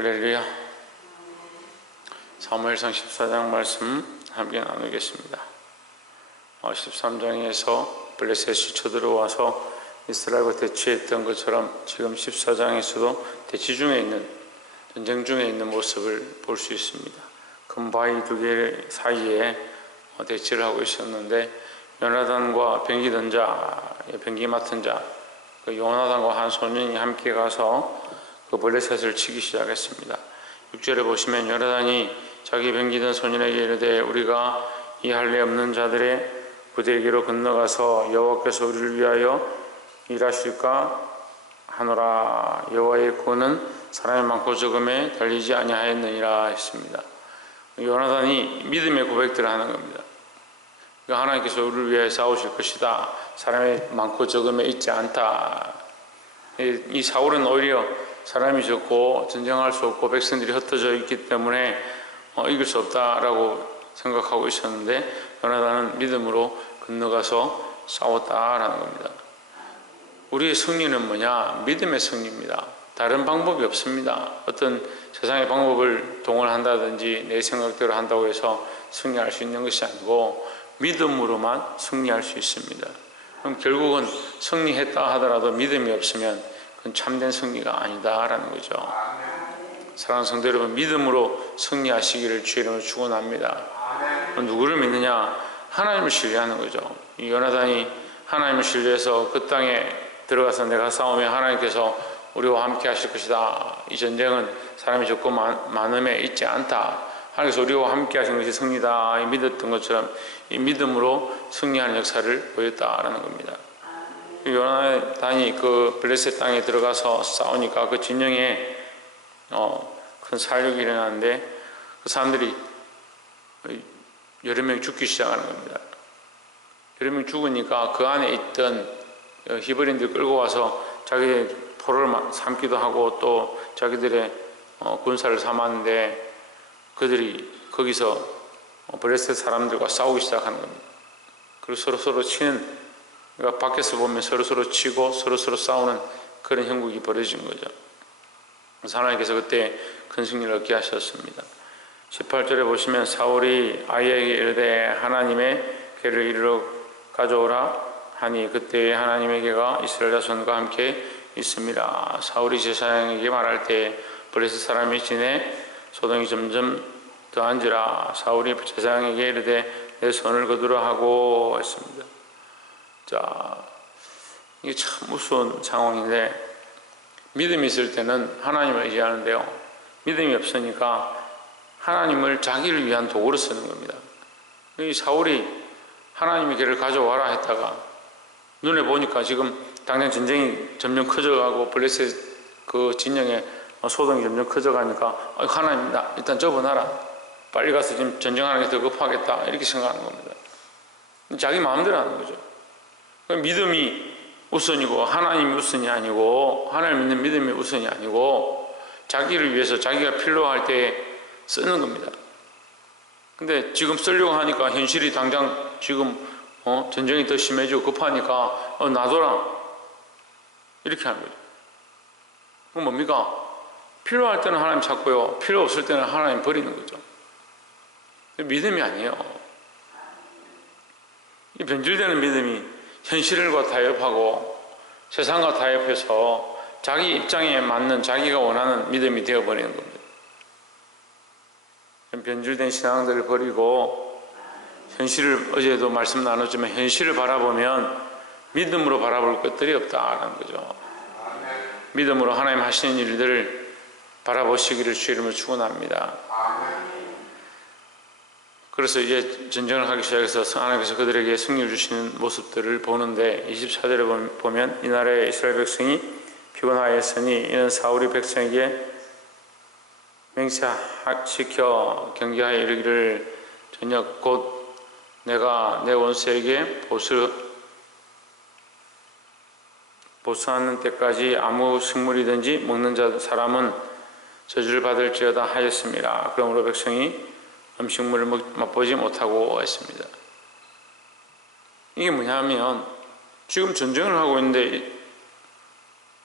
할렐루야. 사무엘상 14장 말씀 함께 나누겠습니다. 13장에서 블레셋이 쳐들어와서 이스라엘과 대치했던 것처럼 지금 14장에서도 대치 중에 있는, 전쟁 중에 있는 모습을 볼 수 있습니다. 큰 바위 두 개 사이에 대치를 하고 있었는데, 요나단과 병기던 자, 병기 맡은 자, 그 요나단과 한 소년이 함께 가서 그 블레셋을 치기 시작했습니다. 6절에 보시면 요나단이 자기 병기던 소년에게 이르되 우리가 이 할례 없는 자들의 부대에게로 건너가서 여호와께서 우리를 위하여 일하실까 하노라. 여호와의 구원은 사람이 많고 적음에 달리지 아니하였느니라 했습니다. 요나단이 믿음의 고백들을 하는 겁니다. 하나님께서 우리를 위해 싸우실 것이다. 사람이 많고 적음에 있지 않다. 이 사울은 오히려 사람이 적고 전쟁할 수 없고 백성들이 흩어져 있기 때문에 이길 수 없다라고 생각하고 있었는데, 요나단은 믿음으로 건너가서 싸웠다라는 겁니다. 우리의 승리는 뭐냐? 믿음의 승리입니다. 다른 방법이 없습니다. 어떤 세상의 방법을 동원한다든지 내 생각대로 한다고 해서 승리할 수 있는 것이 아니고 믿음으로만 승리할 수 있습니다. 그럼 결국은 승리했다 하더라도 믿음이 없으면 그건 참된 승리가 아니다라는 거죠. 사랑하는 성도 여러분, 믿음으로 승리하시기를 주의 이름으로 축원합니다. 누구를 믿느냐? 하나님을 신뢰하는 거죠. 이 요나단이 하나님을 신뢰해서 그 땅에 들어가서 내가 싸우면 하나님께서 우리와 함께 하실 것이다. 이 전쟁은 사람이 적고 많음에 있지 않다. 하나님께서 우리와 함께 하신 것이 승리다. 믿었던 것처럼 이 믿음으로 승리하는 역사를 보였다라는 겁니다. 요나단이 그 블레셋 땅에 들어가서 싸우니까 그 진영에 큰 사륙이 일어나는데, 그 사람들이 여러 명이 죽기 시작하는 겁니다. 여러 명이 죽으니까 그 안에 있던 히브리인들 끌고 와서 자기의 포로를 삼기도 하고 또 자기들의 군사를 삼았는데, 그들이 거기서 블레셋 사람들과 싸우기 시작하는 겁니다. 그리고 서로 치는, 그러니까 밖에서 보면 서로 치고 서로 싸우는 그런 형국이 벌어진 거죠. 하나님께서 그때 큰 승리를 얻게 하셨습니다. 18절에 보시면 사울이 아이에게 이르되 하나님의 궤를 이리로 가져오라 하니 그때 하나님의 궤가 이스라엘 자손과 함께 있습니다. 사울이 제사장에게 말할 때 블레셋 사람이 지내 소동이 점점 더한지라. 사울이 제사장에게 이르되 내 손을 거두라 하고 했습니다. 자, 이게 참 무서운 상황인데, 믿음이 있을 때는 하나님을 의지하는데요, 믿음이 없으니까 하나님을 자기를 위한 도구로 쓰는 겁니다. 이 사울이 하나님의 길을 가져와라 했다가 눈에 보니까 지금 당장 전쟁이 점점 커져가고 블레셋 그 진영에 소동이 점점 커져가니까 하나님 나 일단 접어놔라, 빨리 가서 지금 전쟁하는 게 더 급하겠다, 이렇게 생각하는 겁니다. 자기 마음대로 하는 거죠. 믿음이 우선이고 하나님이 우선이 아니고, 하나님 믿는 믿음이 우선이 아니고 자기를 위해서 자기가 필요할 때 쓰는 겁니다. 근데 지금 쓰려고 하니까 현실이 당장 지금 전쟁이 더 심해지고 급하니까 놔둬라, 이렇게 하는 거죠. 그건 뭡니까? 필요할 때는 하나님 찾고요, 필요 없을 때는 하나님 버리는 거죠. 믿음이 아니에요. 이 변질되는 믿음이 현실과 타협하고 세상과 타협해서 자기 입장에 맞는 자기가 원하는 믿음이 되어버리는 겁니다. 변질된 신앙들을 버리고 현실을, 어제도 말씀 나눴지만 현실을 바라보면 믿음으로 바라볼 것들이 없다는 거죠. 믿음으로 하나님 하시는 일들을 바라보시기를 주의 이름으로 축원합니다. 그래서 이제 전쟁을 하기 시작해서 하나님께서 그들에게 승리를 주시는 모습들을 보는데, 24절에 보면 이날에 이스라엘 백성이 피곤하였으니 이는 사울이 백성에게 맹세시켜 경계하여 이르기를 저녁 곧 내가 내 원수에게 보수하는 때까지 아무 식물이든지 먹는 사람은 저주를 받을지어다 하였습니다. 그러므로 백성이 음식물을 맛보지 못하고 했습니다. 이게 뭐냐면 지금 전쟁을 하고 있는데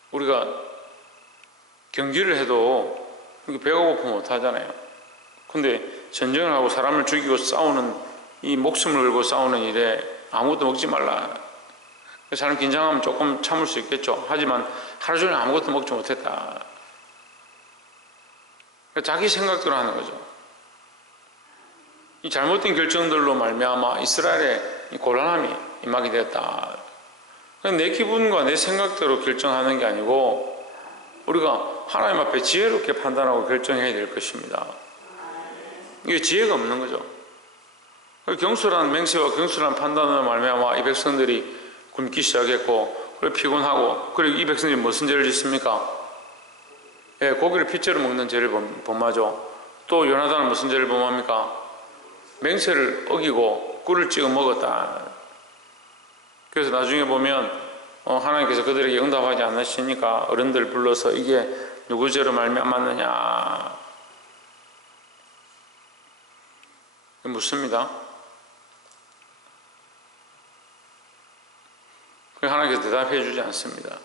우리가 경기를 해도 배가 고프면 못하잖아요. 근데 전쟁을 하고 사람을 죽이고 싸우는, 이 목숨을 걸고 싸우는 일에 아무것도 먹지 말라. 사람 긴장하면 조금 참을 수 있겠죠. 하지만 하루 종일 아무것도 먹지 못했다. 자기 생각대로 하는 거죠. 이 잘못된 결정들로 말미암아 이스라엘의 곤란함이 임하게 되었다. 내 기분과 내 생각대로 결정하는 게 아니고 우리가 하나님 앞에 지혜롭게 판단하고 결정해야 될 것입니다. 이게 지혜가 없는 거죠. 경솔한 맹세와 경솔한 판단으로 말미암아 이 백성들이 굶기 시작했고, 그리고 피곤하고, 그리고 이 백성들이 무슨 죄를 짓습니까? 예, 고기를 핏째로 먹는 죄를 범하죠. 또 요나단은 무슨 죄를 범합니까? 맹세를 어기고 꿀을 찍어 먹었다. 그래서 나중에 보면 하나님께서 그들에게 응답하지 않으시니까 어른들 불러서 이게 누구 죄로 말미암았느냐 묻습니다. 하나님께서 대답해 주지 않습니다.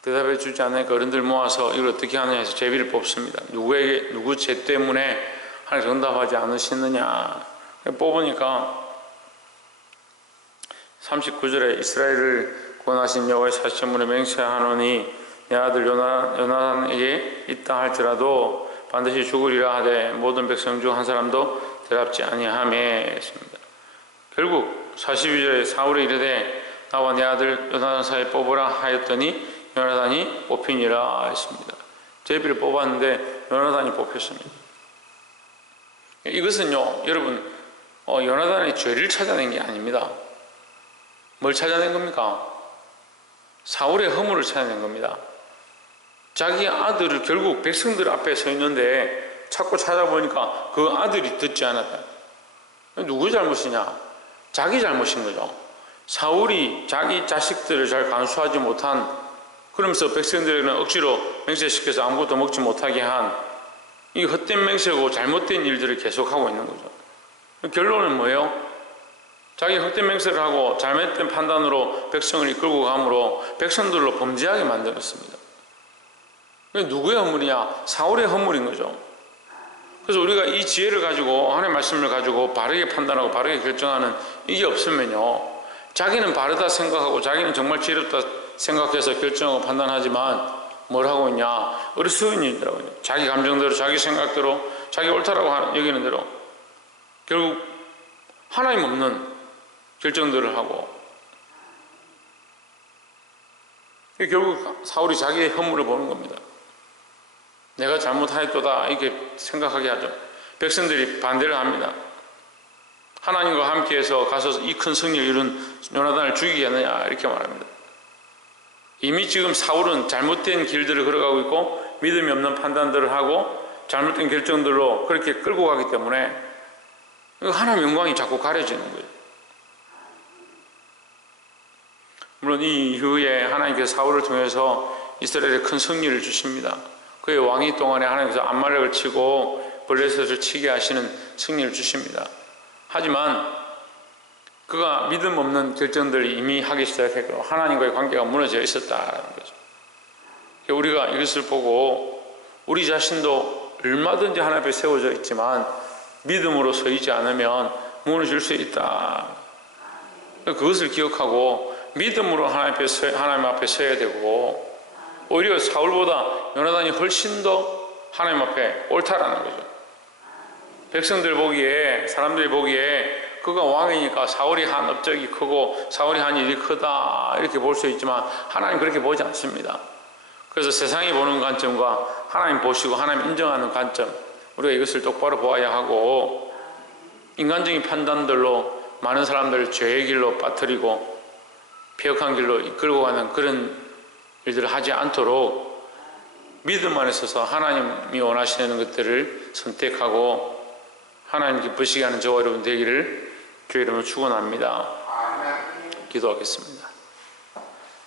대답해 주지 않으니까 어른들 모아서 이걸 어떻게 하느냐 해서 제비를 뽑습니다. 누구 죄 때문에 하나님께서 응답하지 않으시느냐 뽑으니까 39절에 이스라엘을 구원하신 여호와의 사시문에 맹세하노니 내 아들 요나단에게 있다 할지라도 반드시 죽으리라 하되 모든 백성 중 한 사람도 대답지 아니하며 했습니다. 결국 42절에 사울이 이르되 나와 내 아들 요나단 사이에 뽑으라 하였더니 요나단이 뽑히니라 했습니다. 제비를 뽑았는데 요나단이 뽑혔습니다. 이것은요, 여러분, 요나단의 죄를 찾아낸 게 아닙니다. 뭘 찾아낸 겁니까? 사울의 허물을 찾아낸 겁니다. 자기 아들을 결국 백성들 앞에 서 있는데 자꾸 찾아보니까 그 아들이 듣지 않았다. 누구 잘못이냐? 자기 잘못인 거죠. 사울이 자기 자식들을 잘 간수하지 못한, 그러면서 백성들에게는 억지로 맹세시켜서 아무것도 먹지 못하게 한 이 헛된 맹세고 잘못된 일들을 계속하고 있는 거죠. 결론은 뭐예요? 자기 헛된 맹세를 하고 잘못된 판단으로 백성을 이끌고 감으로 백성들로 범죄하게 만들었습니다. 누구의 허물이냐? 사울의 허물인 거죠. 그래서 우리가 이 지혜를 가지고 하나님의 말씀을 가지고 바르게 판단하고 바르게 결정하는 이게 없으면요, 자기는 바르다 생각하고 자기는 정말 지혜롭다 생각해서 결정하고 판단하지만 뭘 하고 있냐? 어리석은일이더라고요. 자기 감정대로, 자기 생각대로, 자기 옳다라고 여기는 대로 결국 하나님 없는 결정들을 하고, 결국 사울이 자기의 허물을 보는 겁니다. 내가 잘못하였도다 이렇게 생각하게 하죠. 백성들이 반대를 합니다. 하나님과 함께해서 가서 이 큰 승리를 이룬 요나단을 죽이겠느냐 이렇게 말합니다. 이미 지금 사울은 잘못된 길들을 걸어가고 있고 믿음이 없는 판단들을 하고 잘못된 결정들로 그렇게 끌고 가기 때문에 하나님의 영광이 자꾸 가려지는 거예요. 물론 이 이후에 하나님께서 사울을 통해서 이스라엘에 큰 승리를 주십니다. 그의 왕위 동안에 하나님께서 암말렉을 치고 블레셋을 치게 하시는 승리를 주십니다. 하지만 그가 믿음 없는 결정들을 이미 하기 시작했고 하나님과의 관계가 무너져 있었다는 거죠. 우리가 이것을 보고 우리 자신도 얼마든지 하나님 앞에 세워져 있지만 믿음으로 서 있지 않으면 무너질 수 있다. 그것을 기억하고 믿음으로 하나님 앞에 서야 되고, 오히려 사울보다 요나단이 훨씬 더 하나님 앞에 옳다라는 거죠. 백성들 보기에, 사람들이 보기에 그가 왕이니까 사울이 한 업적이 크고 사울이 한 일이 크다 이렇게 볼 수 있지만 하나님 그렇게 보지 않습니다. 그래서 세상이 보는 관점과 하나님 보시고 하나님 인정하는 관점, 우리가 이것을 똑바로 보아야 하고, 인간적인 판단들로 많은 사람들을 죄의 길로 빠뜨리고 폐역한 길로 이끌고 가는 그런 일들을 하지 않도록 믿음 안에 서서 하나님이 원하시는 것들을 선택하고 하나님 기쁘시게 하는 저와 여러분 되기를 주의 이름으로 축원합니다. 기도하겠습니다.